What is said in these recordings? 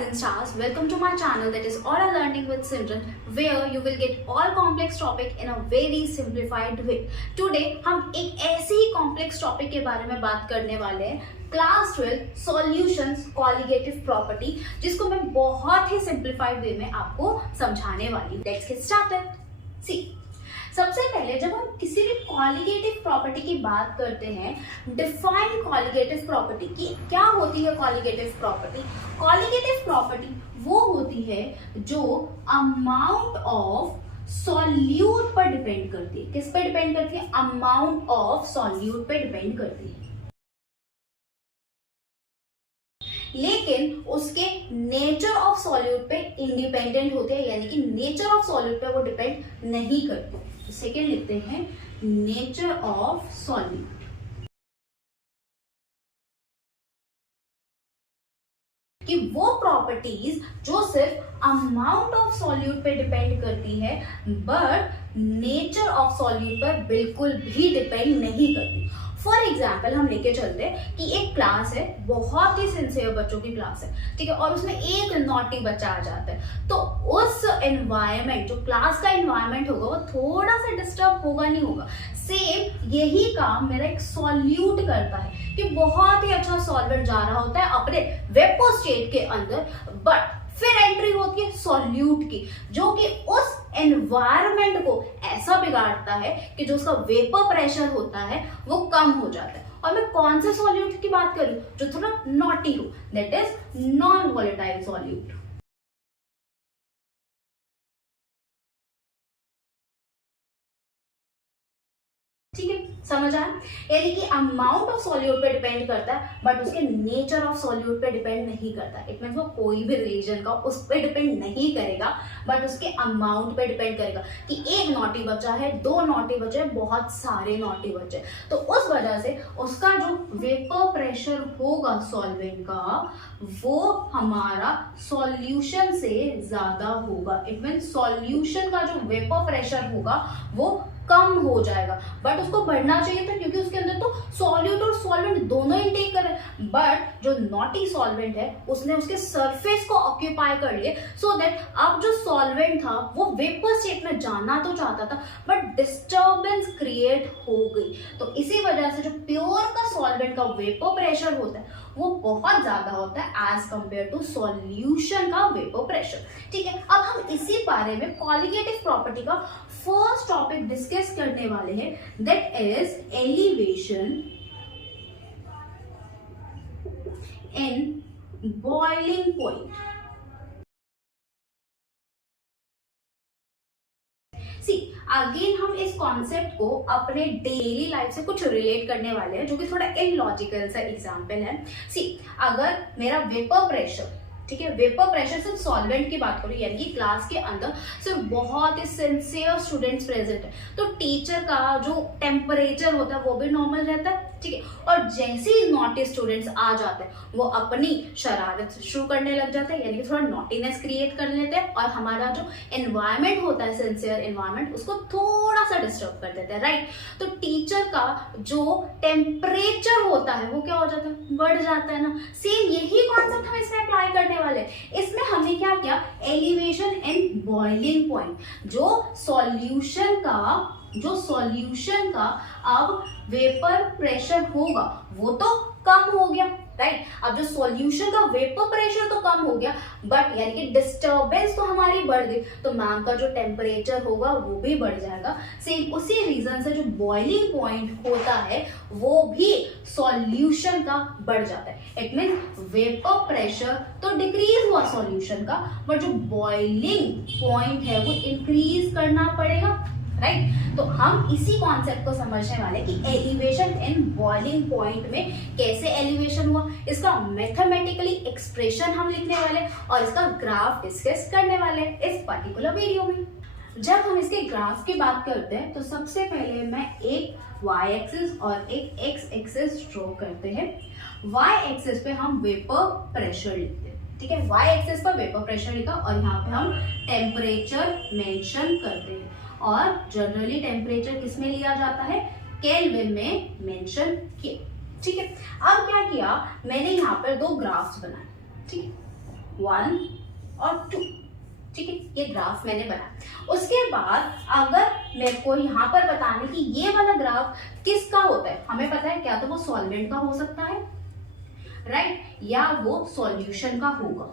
rising stars, welcome to my channel that is Aura Learning with Simran, where you will get all complex topic in a very simplified way. Today हम एक ऐसे ही complex topic के बारे में बात करने वाले हैं, क्लास 12 सॉल्यूशंस कॉलिगेटिव प्रॉपर्टी, जिसको मैं बहुत ही सिंप्लीफाइड वे में आपको समझाने वाली हूँ. Let's get started. सी, सबसे पहले जब हम किसी भी कॉलिगेटिव प्रॉपर्टी की बात करते हैं, डिफाइन कॉलिगेटिव प्रॉपर्टी की. क्या होती है कॉलिगेटिव प्रॉपर्टी? कॉलिगेटिव प्रॉपर्टी वो होती है जो अमाउंट ऑफ सॉल्यूट पर डिपेंड करती है. किस पे डिपेंड करती है? अमाउंट ऑफ सॉल्यूट पे डिपेंड करती है, लेकिन उसके नेचर ऑफ सॉल्यूट पे इंडिपेंडेंट होते हैं, यानी कि नेचर ऑफ सॉल्यूट पे वो डिपेंड नहीं करते. सेकेंड लिखते हैं नेचर ऑफ सॉल्यूट. कि वो प्रॉपर्टीज जो सिर्फ अमाउंट ऑफ सॉल्यूट पे डिपेंड करती है, बट नेचर ऑफ सॉल्यूट पर बिल्कुल भी डिपेंड नहीं करती. फॉर एग्जाम्पल हम लेके चलते हैं कि एक क्लास है, बहुत ही सिंसियर बच्चों की क्लास है, ठीक है, और उसमें एक नॉटी बच्चा आ जाता है, तो उस एनवायरमेंट, जो क्लास का एनवायरमेंट होगा, वो थोड़ा सा डिस्टर्ब होगा नहीं होगा. सेम यही काम मेरा एक सॉल्यूट करता है कि बहुत ही अच्छा सॉल्वेंट जा रहा होता है अपने वेपर स्टेट के अंदर, बट फिर एंट्री होती है सॉल्यूट की, जो कि उस एनवायरमेंट को ऐसा बिगाड़ता है कि जो उसका वेपर प्रेशर होता है वो कम हो जाता है. और मैं कौन से सॉल्यूट की बात करूं? जो थोड़ा नॉटी हो, that is non volatile solute. ठीक है, समझ आया? यानी कि अमाउंट ऑफ सॉल्यूट पे डिपेंड करता है, बट उसके नेचर ऑफ सॉल्यूट पे डिपेंड नहीं करता. इट मींस वो कोई भी रिलीजन का उस पे डिपेंड नहीं करेगा, बट उसके अमाउंट पे डिपेंड करेगा कि एक नॉटी बच्चा है, दो नॉटी बच्चे हैं, बहुत सारे नॉटी बच्चे, तो उस वजह से उसका जो वेपर प्रेशर होगा सॉल्वेंट का, वो हमारा सॉल्यूशन से ज्यादा होगा. इट मींस सॉल्यूशन का जो वेपर प्रेशर होगा वो कम हो जाएगा, बट उसको बढ़ना चाहिए था, क्योंकि उसके अंदर तो सॉल्यूट और सॉल्वेंट दोनों इनटेक कर रहे हैं. बट जो नॉटी सॉल्वेंट है उसने उसके सरफेस को ऑक्यूपाई कर लिए, सो दैट अब जो सॉल्वेंट था वो वेपर स्टेट में जाना तो चाहता था, बट डिस्टर्बेंस क्रिएट हो गई. तो इसी वजह से जो प्योर का सॉल्वेंट का वेपर प्रेशर होता है वो बहुत ज्यादा होता है एज कंपेयर टू सॉल्यूशन का वेपर प्रेशर. ठीक है, अब हम इसी बारे में कॉलिगेटिव प्रॉपर्टी का फर्स्ट टॉपिक डिस्कस करने वाले हैं, that is elevation in boiling point. See, again हम इस कॉन्सेप्ट को अपने डेली लाइफ से कुछ रिलेट करने वाले हैं, जो कि थोड़ा इलॉजिकल सा एग्जांपल है. सी, अगर मेरा वेपर प्रेशर, ठीक है, वेपर प्रेशर सिर्फ सॉल्वेंट की बात करूं, यानी कि क्लास के अंदर सिर्फ बहुत ही सिंसियर स्टूडेंट्स प्रेजेंट है, तो टीचर का जो टेम्परेचर होता है वो भी नॉर्मल रहता है. ठीक है, और जैसे ही नॉटी स्टूडेंट्स आ जाते हैं वो अपनी शरारत शुरू करने लग जाते हैं, यानी कि थोड़ा नॉटीनेस क्रिएट कर लेते हैं, और हमारा जो एनवायरमेंट होता है, सिंसियर एनवायरमेंट, उसको थोड़ा सा डिस्टर्ब कर देते हैं, राइट. तो टीचर का जो टेम्परेचर होता है वो क्या हो जाता है? बढ़ जाता है ना. सेम यही कॉन्सेप्ट हम इसमें अप्लाई करने वाले. इसमें हमने क्या किया? Elevation in boiling point. जो सॉल्यूशन का अब वेपर प्रेशर होगा वो तो कम हो गया, राइट. अब जो सॉल्यूशन का वेपर प्रेशर तो कम हो गया, बट यानी कि डिस्टर्बेंस तो हमारी बढ़ गई, तो मैम का जो टेम्परेचर होगा वो भी बढ़ जाएगा. सेम उसी रीजन से जो बॉइलिंग पॉइंट होता है वो भी सॉल्यूशन का बढ़ जाता है. इट मींस वेपर प्रेशर तो डिक्रीज हुआ सॉल्यूशन का, बट जो बॉइलिंग पॉइंट है वो इंक्रीज करना पड़ेगा, राइट. तो हम इसी कॉन्सेप्ट को समझने वाले कि एलिवेशन इन बॉइलिंग पॉइंट में कैसे एलिवेशन हुआ, इसका मैथमेटिकली एक्सप्रेशन हम लिखने वाले और इसका ग्राफ डिस्कस करने वाले इस पर्टिकुलर वीडियो में. जब हम इसके ग्राफ की बात करते हैं तो सबसे पहले मैं एक वाई एक्सिस और एक एक्स एक्सिस ड्रॉ करते हैं. वाई एक्सिस पे हम वेपर प्रेशर लिखते हैं, ठीक है, वाई एक्सिस पर वेपर प्रेशर लिखा, और यहाँ पे हम टेम्परेचर मेंशन करते हैं, और जनरली टेम्परेचर किस में लिया जाता है? केल्विन में मेंशन किया. ठीक है, अब क्या किया मैंने यहाँ पर दो ग्राफ्स बनाए. ठीक है, 1 और 2। ठीक है, ये ग्राफ मैंने बनाया। उसके बाद अगर मेरे को यहाँ पर बताने कि ये वाला ग्राफ किसका होता है, हमें पता है क्या तो वो सॉल्वेंट का हो सकता है, राइट, या वो सॉल्यूशन का होगा।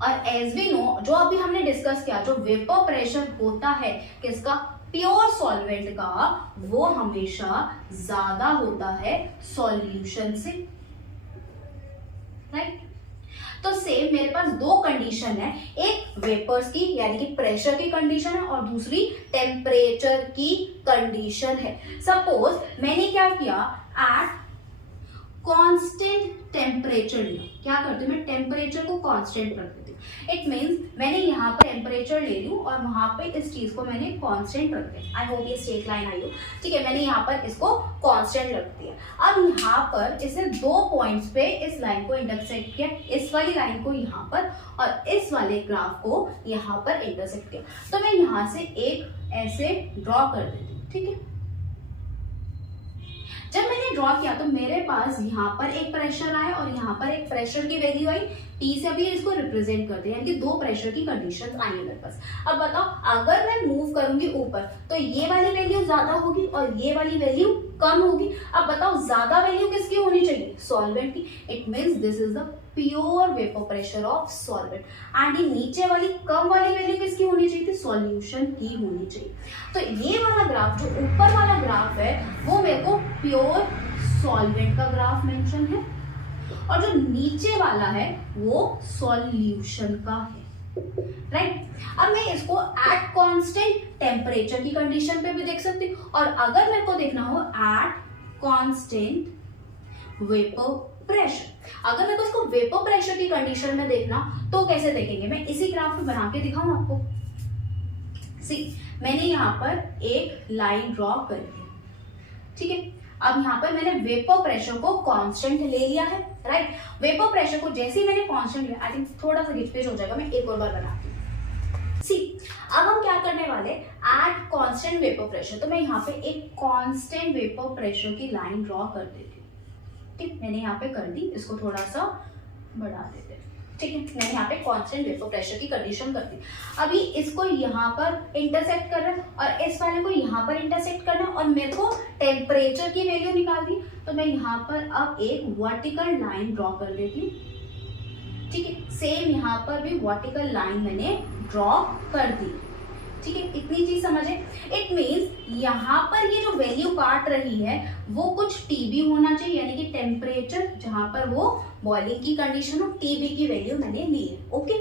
और एज वी नो, जो अभी हमने डिस्कस किया, जो वेपर प्रेशर होता है किसका, प्योर सॉल्वेंट का, वो हमेशा ज्यादा होता है सॉल्यूशन से, राइट। तो सेम मेरे पास दो कंडीशन है, एक वेपर्स की यानी कि प्रेशर की कंडीशन है और दूसरी टेम्परेचर की कंडीशन है। सपोज मैंने क्या किया, एट कांस्टेंट टेम्परेचर लिया, क्या करती हूँ मैं, टेम्परेचर को कांस्टेंट रख देती हूँ। इट मींस मैंने यहाँ पर टेम्परेचर ले लूँ और वहां पे इस चीज को मैंने कांस्टेंट रख दिया। आई होप ये स्ट्रेट लाइन आई हो, ठीक है, मैंने यहाँ पर इसको कांस्टेंट रख दिया। अब यहाँ पर इसे दो पॉइंट्स पे इस लाइन को इंटरसेक्ट किया, इस वाली लाइन को यहाँ पर और इस वाले ग्राफ को यहाँ पर इंटरसेक्ट किया। तो मैं यहाँ से एक ऐसे ड्रॉ कर देती हूँ, ठीक है। जब मैंने ड्रॉ किया तो मेरे पास यहाँ पर एक प्रेशर आया और यहाँ पर एक प्रेशर की वैल्यू आई, P से अभी इसको रिप्रेजेंट करते हैं, यानी कि दो प्रेशर की कंडीशंस आई है मेरे पास। अब बताओ, अगर मैं मूव करूंगी ऊपर तो ये वाली वैल्यू ज्यादा होगी और ये वाली वैल्यू कम होगी। अब बताओ ज्यादा वैल्यू किसकी होनी चाहिए, सॉल्वेंट की। It means this is the pure vapour pressure of solvent, and ये नीचे वाली कम वाली वैल्यू किसकी होनी चाहिए थी, सॉल्यूशन की होनी चाहिए। तो ये वाला ग्राफ, जो ऊपर वाला ग्राफ है, वो मेरे को प्योर सॉल्वेंट का ग्राफ मेंशन है और जो नीचे वाला है वो सॉल्यूशन का है, राइट। अब मैं इसको एट कांस्टेंट टेम्परेचर की कंडीशन पे भी देख सकती हूँ, और अगर मेरे को देखना हो एट कांस्टेंट वेपर प्रेशर, अगर मेरे को इसको वेपर प्रेशर की कंडीशन में देखना तो कैसे देखेंगे, मैं इसी ग्राफ पे बना के दिखाऊं आपको। सी, मैंने यहाँ पर एक लाइन ड्रॉ कर ली, ठीक है। अब यहाँ पर मैंने वेपर प्रेशर को कांस्टेंट ले लिया है, राइट। वेपर प्रेशर को जैसे ही मैंने कांस्टेंट लिया, आई थिंक थोड़ा सा गिच पिच हो जाएगा, मैं एक और बार बनाती हूँ। सी, अब हम क्या करने वाले, एट कांस्टेंट वेपर प्रेशर, तो मैं यहाँ पे एक कांस्टेंट वेपर प्रेशर की लाइन ड्रॉ कर देती हूँ, ठीक, मैंने यहाँ पे कर दी, इसको थोड़ा सा बढ़ा देते हैं, ठीक है। मैंने यहाँ पे कांस्टेंट वेपर प्रेशर की कंडीशन कर दी। अभी इसको यहाँ पर इंटरसेक्ट करना है और इस वाले को यहाँ पर इंटरसेक्ट करना है और मेरे को टेम्परेचर की वैल्यू निकालनी, तो मैं यहाँ पर अब एक वर्टिकल लाइन ड्रॉ कर देती हूँ, ठीक है। सेम यहाँ पर भी वर्टिकल लाइन मैंने ड्रॉ कर दी, ठीक है। इतनी चीज समझे। इट मींस यहाँ पर ये जो वैल्यू काट रही है वो कुछ टीबी होना चाहिए, यानी कि टेम्परेचर जहां पर वो बॉइलिंग की कंडीशन हो, टीबी की वैल्यू मैंने ली है, ओके।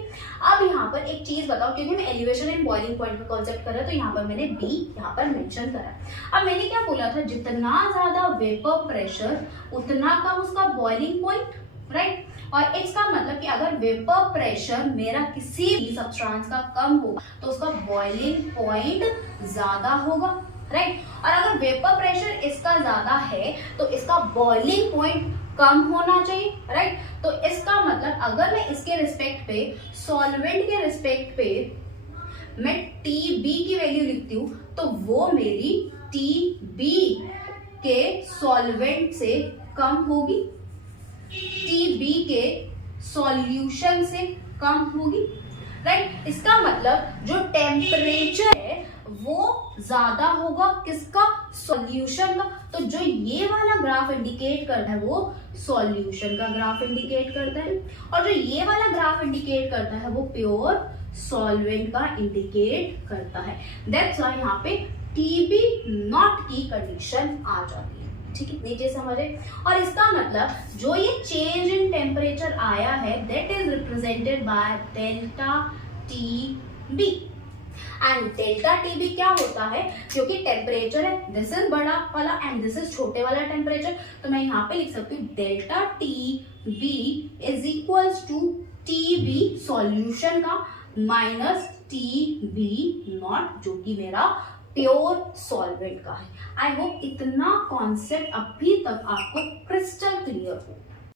अब यहाँ पर एक चीज बताओ, क्योंकि मैं एलिवेशन एंड बॉइलिंग पॉइंट का कॉन्सेप्ट कर रहा तो यहाँ पर मैंने बी यहाँ पर मेंशन करा। अब मैंने क्या बोला था, जितना ज्यादा वेपर प्रेशर उतना कम उसका बॉइलिंग पॉइंट, राइट। और इसका मतलब कि अगर वेपर प्रेशर मेरा किसी भी सब्सटेंस का कम होगा तो उसका बॉइलिंग पॉइंट ज्यादा होगा, राइट। और अगर वेपर प्रेशर इसका ज्यादा है तो इसका बॉइलिंग पॉइंट कम होना चाहिए, राइट। तो इसका मतलब अगर मैं इसके रिस्पेक्ट पे, सॉल्वेंट के रिस्पेक्ट पे मैं TB की वैल्यू लिखती हूँ तो वो मेरी TB के सॉल्वेंट से कम होगी, TB के सॉल्यूशन से कम होगी, राइट। इसका मतलब जो टेम्परेचर है वो ज्यादा होगा किसका, सॉल्यूशन का। तो जो ये वाला ग्राफ इंडिकेट करता है वो सॉल्यूशन का ग्राफ इंडिकेट करता है और जो ये वाला ग्राफ इंडिकेट करता है वो प्योर सॉल्वेंट का इंडिकेट करता है। दैट्स व्हाई यहाँ पे TB नॉट की कंडीशन आ जाती है, ठीक है। नीचे समझे। और इसका मतलब जो ये चेंज इन टेम्परेचर आया है that is represented by delta TB। And delta TB क्या होता है, क्योंकि टेम्परेचर है, दिस इज बड़ा वाला एंड दिस इज छोटे वाला टेम्परेचर, तो मैं यहाँ पे लिख सकती हूँ delta TB is equals to TB solution का माइनस TB नॉट जो कि मेरा प्योर सॉल्वेंट का है। आई होप इतना कॉन्सेप्ट अभी तक आपको क्रिस्टल क्लियर हो।